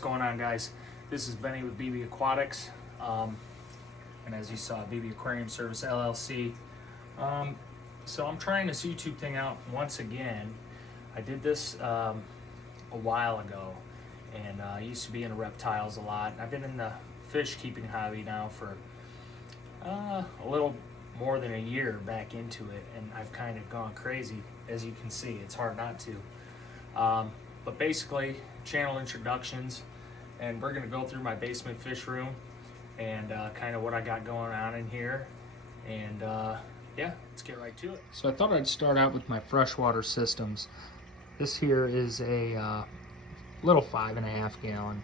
going on, guys? This is Benny with BB Aquatics, and as you saw, BB Aquarium Service LLC. So I'm trying this YouTube thing out once again. I did this a while ago, and I used to be into reptiles a lot. I've been in the fish keeping hobby now for a little more than a year back into it, and I've kind of gone crazy. As you can see, it's hard not to. But basically, channel introductions, and we're going to go through my basement fish room and kind of what I got going on in here, and yeah, let's get right to it. So I thought I'd start out with my freshwater systems. This here is a little 5.5 gallon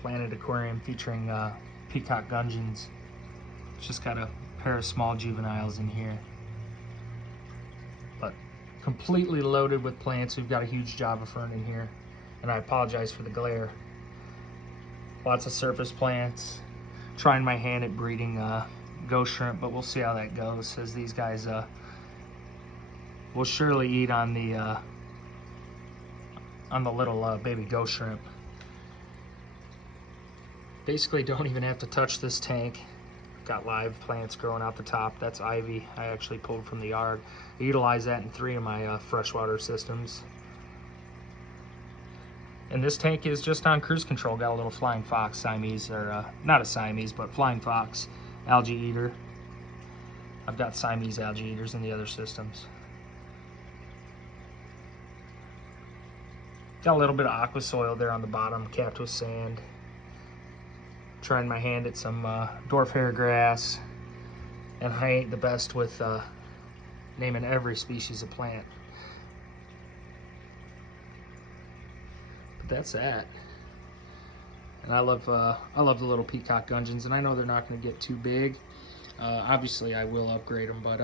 planted aquarium featuring Peacock Gudgeons. It's just got a pair of small juveniles in here, but completely loaded with plants. We've got a huge Java fern in here, and I apologize for the glare. Lots of surface plants. Trying my hand at breeding ghost shrimp, but we'll see how that goes, as these guys will surely eat on the little baby ghost shrimp. Basically don't even have to touch this tank. Got live plants growing out the top. That's ivy I actually pulled from the yard. I utilize that in 3 of my freshwater systems. And this tank is just on cruise control. Got a little flying fox Siamese, or not a Siamese, but flying fox algae eater. I've got Siamese algae eaters in the other systems. Got a little bit of aqua soil there on the bottom, capped with sand. Trying my hand at some dwarf hair grass, and I ain't the best with naming every species of plant. But that's that. And I love the little Peacock Gudgeons, and I know they're not going to get too big. Obviously, I will upgrade them, but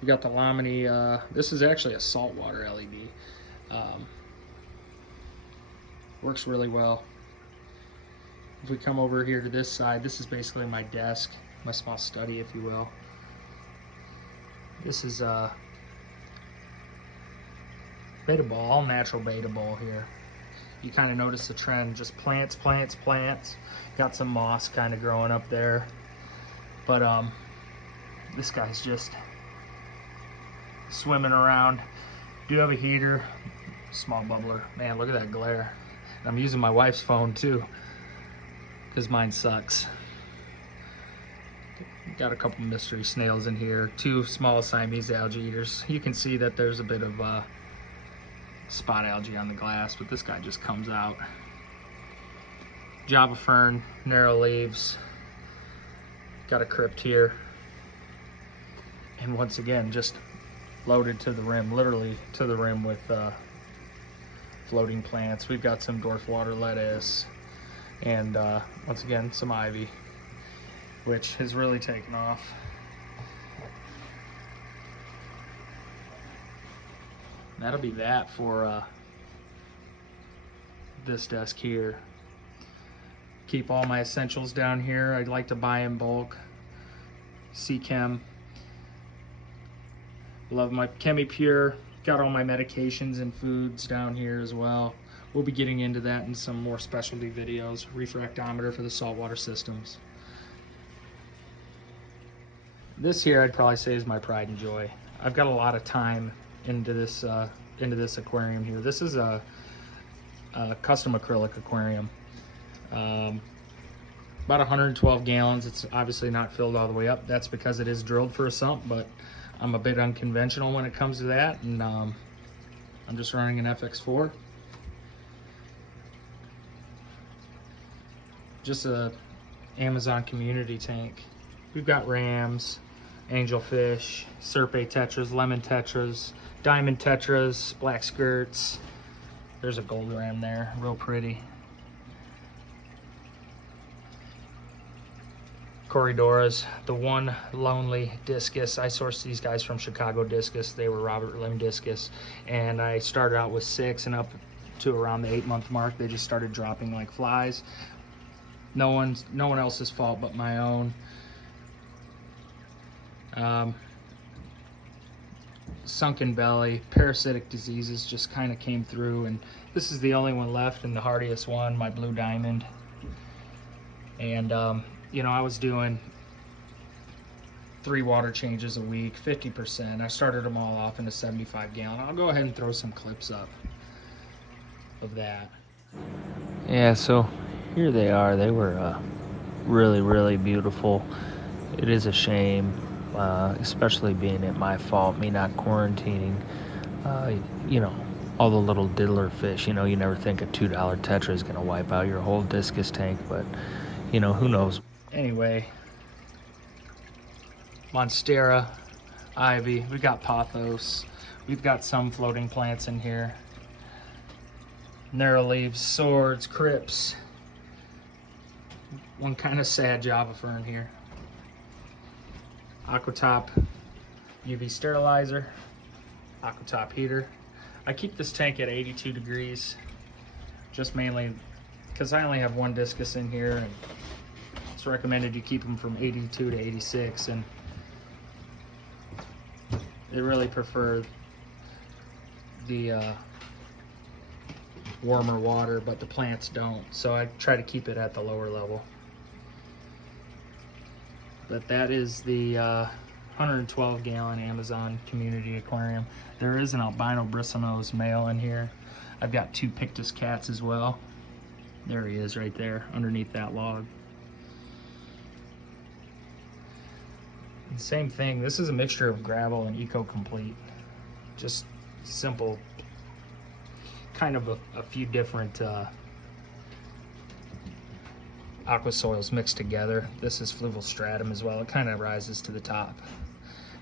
we got the Lamini. This is actually a saltwater LED. Works really well. If we come over here to this side, this is basically my desk, my small study, if you will. This is betta ball, all natural betta ball here. You kind of notice the trend, just plants, plants, plants. Got some moss kind of growing up there, but this guy's just swimming around. Do have a heater, small bubbler. Man, look at that glare. And I'm using my wife's phone too, because mine sucks. Got a couple mystery snails in here, 2 small Siamese algae eaters. You can see that there's a bit of spot algae on the glass, but this guy just comes out. Java fern, narrow leaves. Got a crypt here. And once again, just loaded to the rim, literally to the rim with floating plants. We've got some dwarf water lettuce, and once again some ivy, which has really taken off. That'll be that for this desk here. Keep all my essentials down here. I'd like to buy in bulk. C-Chem. Love my ChemiPure. Got all my medications and foods down here as well. We'll be getting into that in some more specialty videos. Refractometer for the saltwater systems. This here I'd probably say is my pride and joy. I've got a lot of time into this aquarium here. This is a custom acrylic aquarium. About 112 gallons. It's obviously not filled all the way up. That's because it is drilled for a sump, but I'm a bit unconventional when it comes to that, and I'm just running an FX4. Just a Amazon community tank. We've got rams, angelfish, serpe tetras, lemon tetras, diamond tetras, black skirts. There's a gold ram there, real pretty. Corridoras, the one lonely discus. I sourced these guys from Chicago Discus. They were Robert Lim discus, and I started out with 6, and up to around the 8-month mark they just started dropping like flies. No one else's fault but my own. sunken belly, parasitic diseases just kind of came through, and this is the only one left and the hardiest one, my blue diamond. And you know, I was doing 3 water changes a week, 50%. I started them all off in a 75 gallon. I'll go ahead and throw some clips up of that. Yeah, so here they are. They were really, really beautiful. It is a shame, especially being at my fault, me not quarantining. You know, all the little diddler fish. You know, you never think a $2 Tetra is going to wipe out your whole discus tank, but, you know, who knows. Anyway, Monstera, ivy, we got pothos, we've got some floating plants in here. Narrow leaves, swords, crypts. One kind of sad Java fern here. Aquatop UV sterilizer, Aquatop heater. I keep this tank at 82 degrees, just mainly because I only have one discus in here, and it's recommended you keep them from 82 to 86, and they really prefer the warmer water, but the plants don't, so I try to keep it at the lower level. But that is the 112 gallon Amazon community aquarium. There is an albino bristlenose male in here. I've got 2 Pictus cats as well. There he is right there underneath that log. And same thing, this is a mixture of gravel and Eco Complete. Just simple, kind of a few different aqua soils mixed together. This is fluval stratum as well. It kind of rises to the top.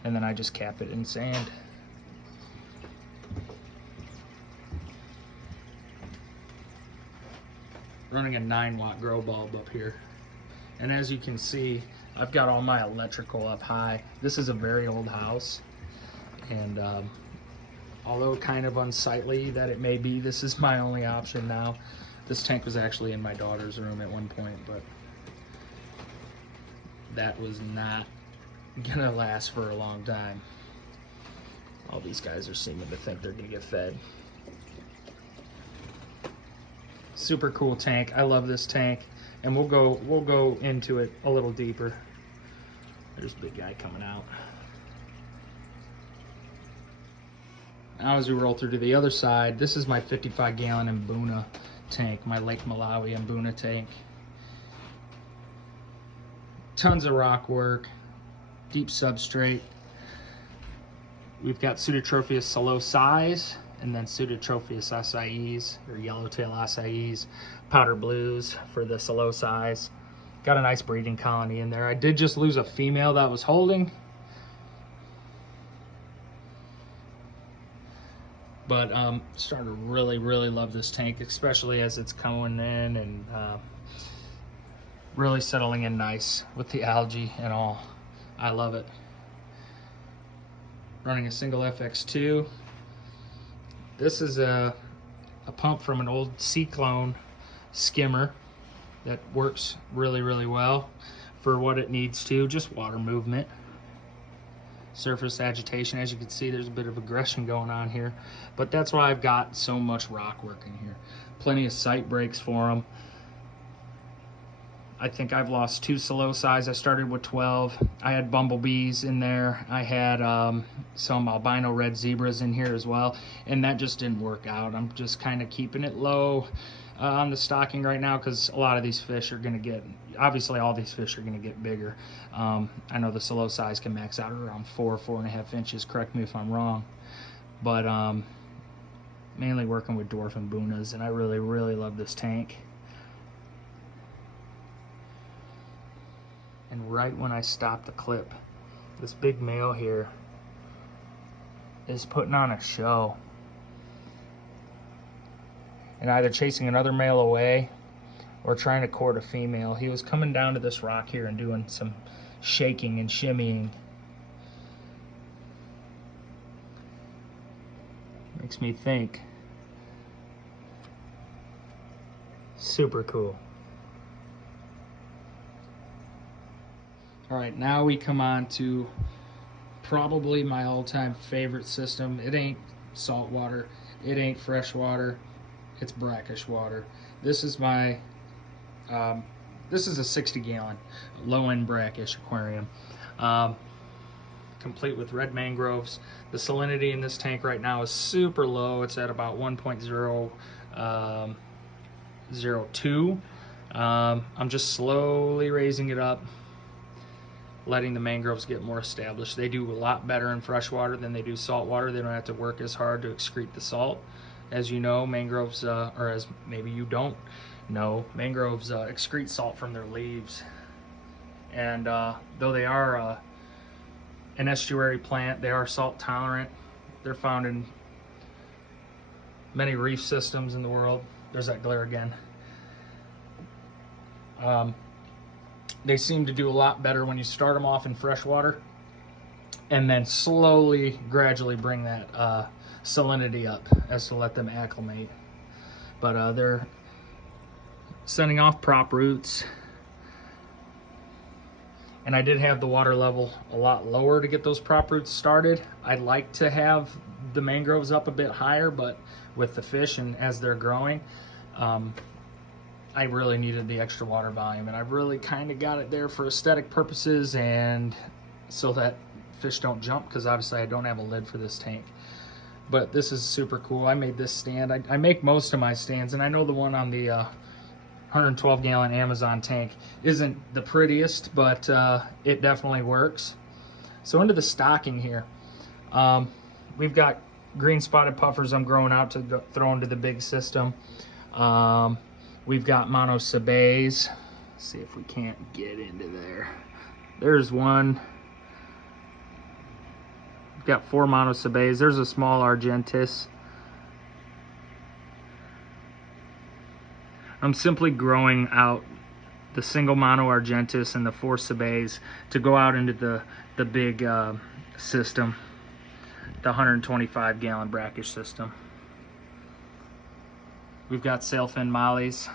And then I just cap it in sand. Running a 9-watt grow bulb up here. And as you can see, I've got all my electrical up high. This is a very old house. And although kind of unsightly that it may be, this is my only option now. This tank was actually in my daughter's room at one point, but that was not gonna last for a long time. All these guys are seeming to think they're gonna get fed. Super cool tank. I love this tank, and we'll go into it a little deeper. There's a big guy coming out. Now as we roll through to the other side, this is my 55 gallon Mbuna tank, my Lake Malawi Mbuna tank. Tons of rock work, deep substrate. We've got Pseudotropheus psilocyes, and then Pseudotropheus acai's, or yellowtail acai's, powder blues for the psilocyes. Got a nice breeding colony in there. I did just lose a female that was holding, but starting to really love this tank, especially as it's coming in and really settling in nice with the algae and all. I love it. Running a single FX2. This is a pump from an old Cyclone skimmer that works really well for what it needs to, just water movement. Surface agitation, as you can see, there's a bit of aggression going on here, but that's why I've got so much rock work in here. Plenty of sight breaks for them. I think I've lost 2 psilocyes. I started with 12. I had bumblebees in there. I had some albino red zebras in here as well, and that just didn't work out. I'm just kind of keeping it low on the stocking right now, because a lot of these fish are going to get, obviously all these fish are going to get bigger. I know the psilocyes can max out around 4.5 inches. Correct me if I'm wrong. But mainly working with dwarf Mbunas, and I really love this tank. And right when I stop the clip, this big male here is putting on a show and either chasing another male away or trying to court a female. He was coming down to this rock here and doing some shaking and shimmying. Makes me think. Super cool. All right, now we come on to probably my all-time favorite system. It ain't salt water, it ain't fresh water, it's brackish water. This is my this is a 60-gallon low-end brackish aquarium, complete with red mangroves. The salinity in this tank right now is super low. It's at about 1.002. I'm just slowly raising it up, letting the mangroves get more established. They do a lot better in fresh water than they do salt water. They don't have to work as hard to excrete the salt. As you know, mangroves, or as maybe you don't know, mangroves excrete salt from their leaves. And though they are an estuary plant, they are salt tolerant. They're found in many reef systems in the world. There's that glare again. They seem to do a lot better when you start them off in fresh water and then slowly, gradually bring that salinity up as to let them acclimate. But they're sending off prop roots. And I did have the water level a lot lower to get those prop roots started. I'd like to have the mangroves up a bit higher, but with the fish and as they're growing, I really needed the extra water volume, and I've really kind of got it there for aesthetic purposes and so that fish don't jump, because obviously I don't have a lid for this tank. But this is super cool. I made this stand. I make most of my stands, and I know the one on the 112-gallon Amazon tank isn't the prettiest, but it definitely works. So into the stocking here, we've got green spotted puffers I'm growing out to throw into the big system. We've got monocebays. Let's see if we can't get into there. There's one. We've got 4 monocebays. There's a small argentis. I'm simply growing out the single mono argentis and the 4 cebays to go out into the big system, the 125-gallon brackish system. We've got sailfin mollies.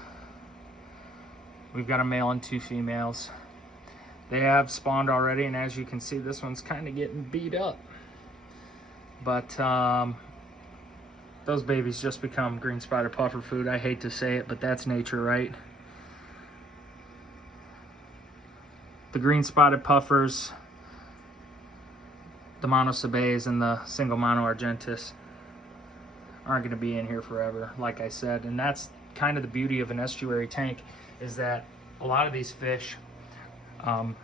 We've got a male and 2 females. They have spawned already, and as you can see, this one's kind of getting beat up. But those babies just become green spotted puffer food. I hate to say it, but that's nature, right? The green spotted puffers, the monocebays, and the single mono argentis aren't going to be in here forever, like I said. And that's kind of the beauty of an estuary tank, is that a lot of these fish are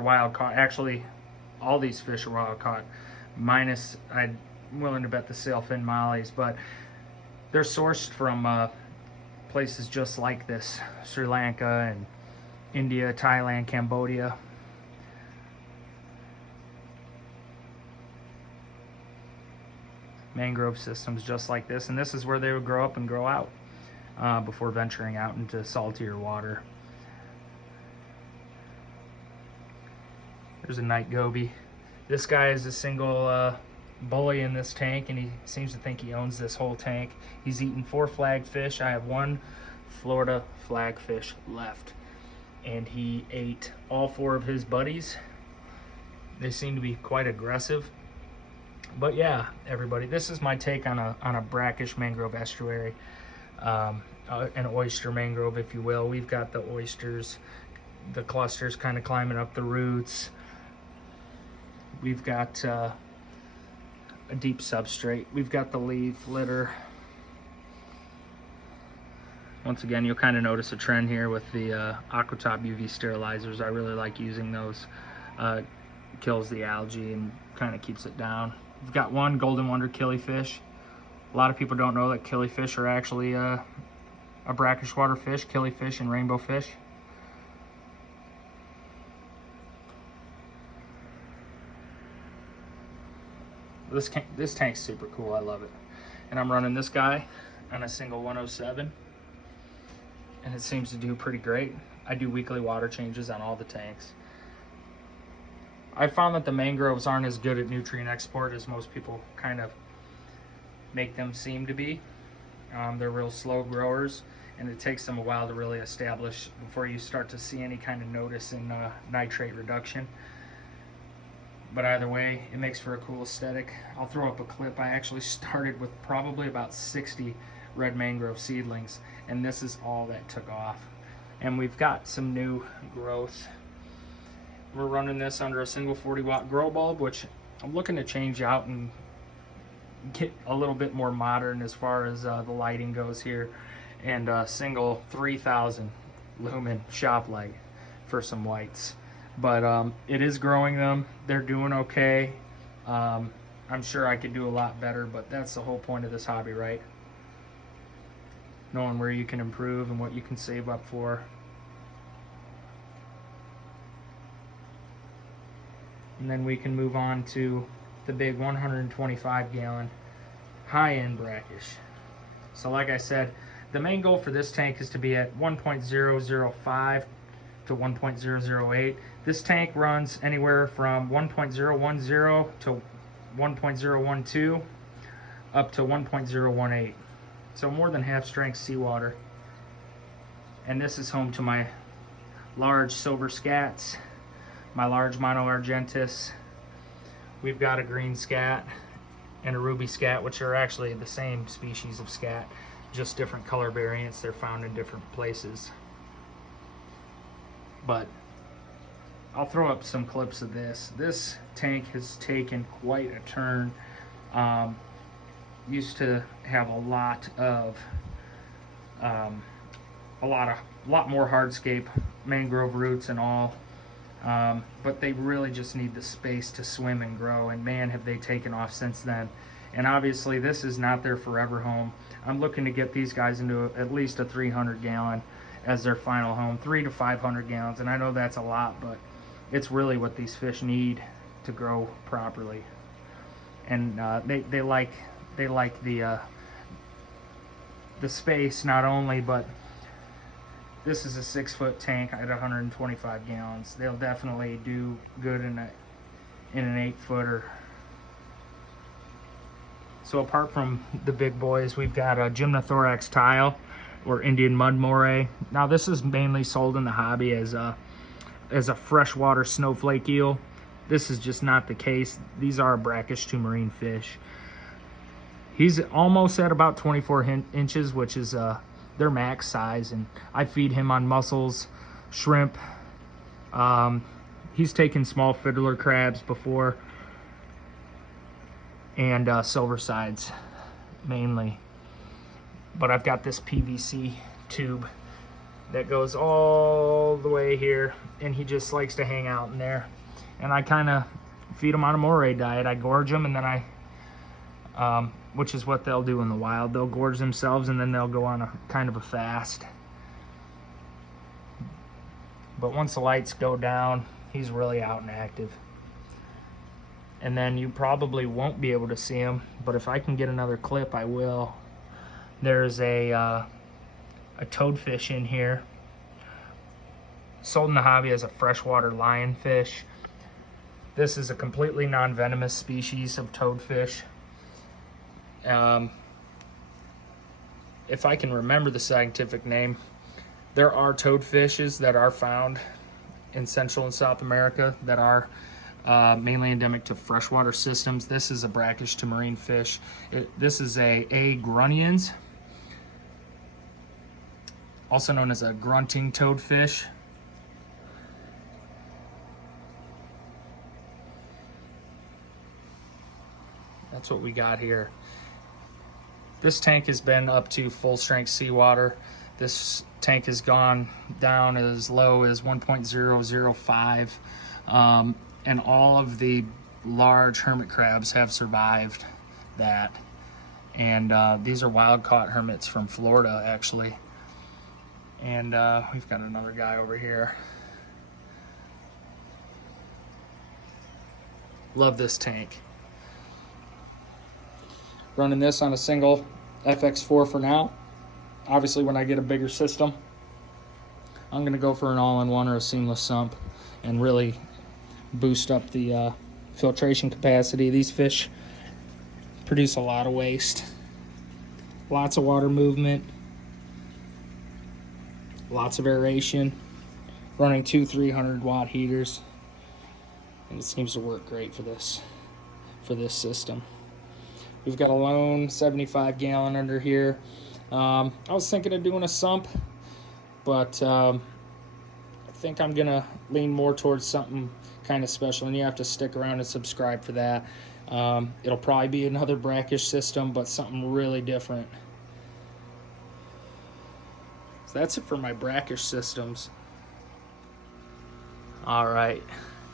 wild caught. Actually, all these fish are wild caught, minus, I'm willing to bet, the sailfin mollies, but they're sourced from places just like this: Sri Lanka and India, Thailand, Cambodia. Mangrove systems just like this, and this is where they would grow up and grow out before venturing out into saltier water. There's a night goby. This guy is a single bully in this tank, and he seems to think he owns this whole tank. He's eaten 4 flagfish. I have 1 Florida flagfish left, and he ate all 4 of his buddies. They seem to be quite aggressive. But yeah, everybody, this is my take on a brackish mangrove estuary, an oyster mangrove, if you will. We've got the oysters, the clusters kind of climbing up the roots. We've got a deep substrate. We've got the leaf litter. Once again, you'll kind of notice a trend here with the Aquatope UV sterilizers. I really like using those. Kills the algae and kind of keeps it down. We've got 1 golden wonder killifish. A lot of people don't know that killifish are actually a brackish water fish, killifish and rainbow fish. This tank's super cool. I love it. And I'm running this guy on a single 107, and it seems to do pretty great. I do weekly water changes on all the tanks. I found that the mangroves aren't as good at nutrient export as most people kind of make them seem to be. They're real slow growers, and it takes them a while to really establish before you start to see any kind of notice in nitrate reduction. but either way, it makes for a cool aesthetic. I'll throw up a clip. I actually started with probably about 60 red mangrove seedlings, and this is all that took off. And we've got some new growth. We're running this under a single 40-watt grow bulb, which I'm looking to change out and get a little bit more modern as far as the lighting goes here, and a single 3000 lumen shop light for some whites. But it is growing them. They're doing okay. I'm sure I could do a lot better, but that's the whole point of this hobby, right? Knowing where you can improve and what you can save up for. And then we can move on to the big 125 gallon high-end brackish. So like I said, the main goal for this tank is to be at 1.005 to 1.008. This tank runs anywhere from 1.010 to 1.012 up to 1.018. So more than half strength seawater. And this is home to my large silver scats, my large mono argentis. We've got a green scat and a ruby scat, which are actually the same species of scat, just different color variants. They're found in different places. But I'll throw up some clips of this. This tank has taken quite a turn. Used to have a lot more hardscape mangrove roots and all, but they really just need the space to swim and grow, and man, have they taken off since then. And obviously this is not their forever home. I'm looking to get these guys into at least a 300 gallon as their final home, 300 to 500 gallons. And I know that's a lot, but it's really what these fish need to grow properly. And they like the space not only, but this is a 6-foot tank at 125 gallons. They'll definitely do good in an 8-footer. So apart from the big boys, we've got a gymnothorax tile or Indian mud moray. Now this is mainly sold in the hobby as a freshwater snowflake eel. This is just not the case. These are brackish to marine fish. He's almost at about 24 inches, which is their max size, and I feed him on mussels, shrimp. He's taken small fiddler crabs before, and silver sides mainly. But I've got this PVC tube that goes all the way here, and he just likes to hang out in there. And I kind of feed him on a moray diet. I gorge them, and then which is what they'll do in the wild. They'll gorge themselves, and then they'll go on a kind of a fast. But once the lights go down, he's really out and active. And then you probably won't be able to see him, but if I can get another clip, I will. There's a toadfish in here, sold in the hobby as a freshwater lionfish. This is a completely non-venomous species of toadfish. If I can remember the scientific name, there are toadfishes that are found in Central and South America that are mainly endemic to freshwater systems. This is a brackish to marine fish. This is a grunions, also known as a grunting toadfish. That's what we got here. This tank has been up to full strength seawater. This tank has gone down as low as 1.005, and all of the large hermit crabs have survived that. And these are wild caught hermits from Florida, actually. And we've got another guy over here. Love this tank. Running this on a single FX4 for now. Obviously, when I get a bigger system, I'm going to go for an all-in-one or a seamless sump and really boost up the filtration capacity. These fish produce a lot of waste. Lots of water movement. Lots of aeration. Running two 300-watt heaters. and it seems to work great for this system. We've got a lone 75 gallon under here. I was thinking of doing a sump, but I think I'm gonna lean more towards something kind of special, and you have to stick around and subscribe for that. It'll probably be another brackish system, but something really different. So that's it for my brackish systems. All right,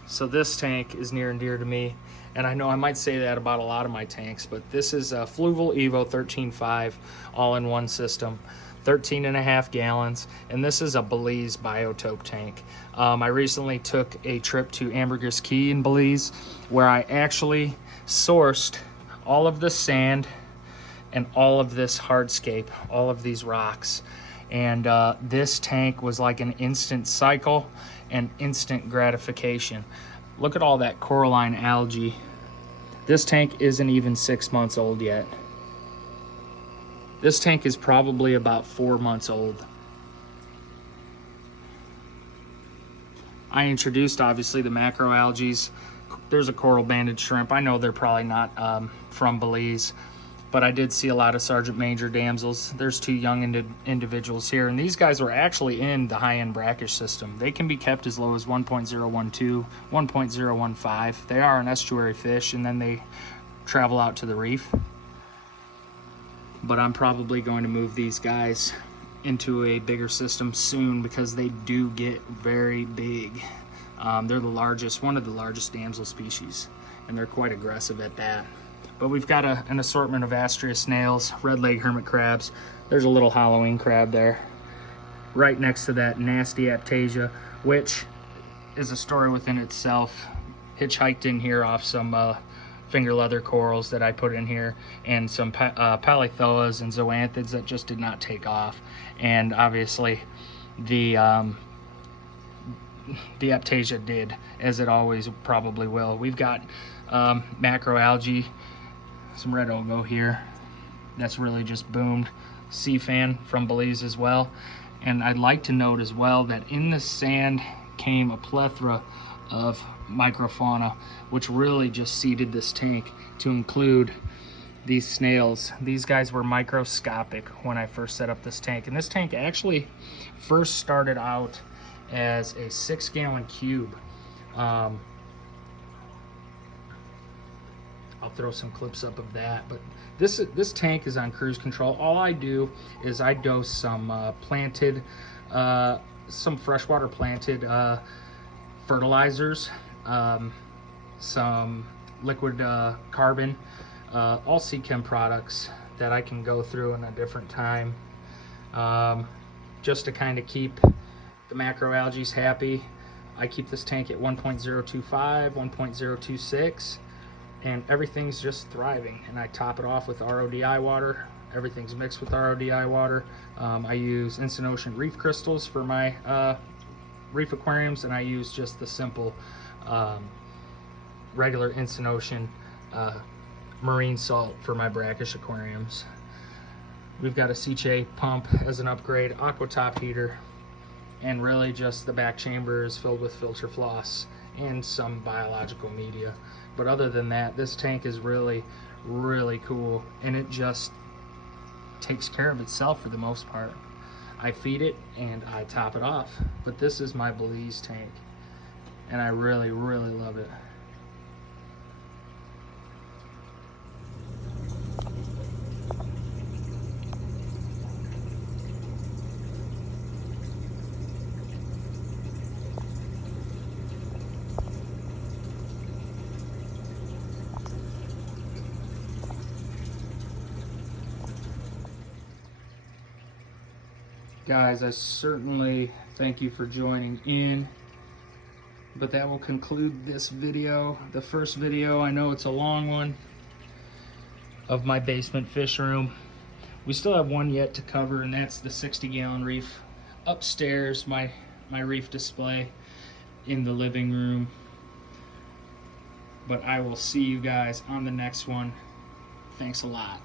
so this tank is near and dear to me, and I know I might say that about a lot of my tanks, but this is a Fluval Evo 13.5 all-in-one system, 13.5 gallons, and this is a Belize Biotope tank. I recently took a trip to Ambergris Caye in Belize, where I actually sourced all of the sand and all of this hardscape, all of these rocks, and this tank was like an instant cycle and instant gratification. Look at all that coralline algae. This tank isn't even 6 months old yet. This tank is probably about 4 months old. I introduced obviously the macroalgae. There's a coral banded shrimp. I know they're probably not from Belize, but I did see a lot of Sergeant Major damsels. There's 2 young individuals here, and these guys were actually in the high-end brackish system. They can be kept as low as 1.012, 1.015. They are an estuary fish, and then they travel out to the reef. But I'm probably going to move these guys into a bigger system soon because they do get very big. They're the largest, one of the largest damsel species, and they're quite aggressive at that. But we've got an assortment of astrea snails, red leg hermit crabs. There's a little Halloween crab there. Right next to that nasty Aptasia, which is a story within itself. Hitchhiked in here off some finger leather corals that I put in here, and some polythoas and zoanthids that just did not take off. And obviously the Aptasia did, as it always probably will. We've got macroalgae, some red ogo here. That's really just boomed. Sea fan from Belize as well. And I'd like to note as well that in the sand came a plethora of microfauna, which really just seeded this tank to include these snails. These guys were microscopic when I first set up this tank. And this tank actually first started out as a 6-gallon cube. I'll throw some clips up of that, but this tank is on cruise control. All I do is I dose some some freshwater planted fertilizers, some liquid carbon, all Seachem products that I can go through in a different time, just to kind of keep the macroalgae happy. I keep this tank at 1.025, 1.026. and everything's just thriving. And I top it off with RODI water. Everything's mixed with RODI water. I use Instant Ocean reef crystals for my reef aquariums, and I use just the simple regular Instant Ocean marine salt for my brackish aquariums. We've got a Cichlid pump as an upgrade, aquatop heater, and really just the back chamber is filled with filter floss and some biological media. But other than that, this tank is really, really cool, and it just takes care of itself for the most part. I feed it and I top it off, but this is my Belize tank, and I really, really love it. Guys, I certainly thank you for joining in, but that will conclude this video, the first video. I know it's a long one, of my basement fish room. We still have one yet to cover, and that's the 60-gallon reef upstairs, my reef display in the living room. But I will see you guys on the next one. Thanks a lot.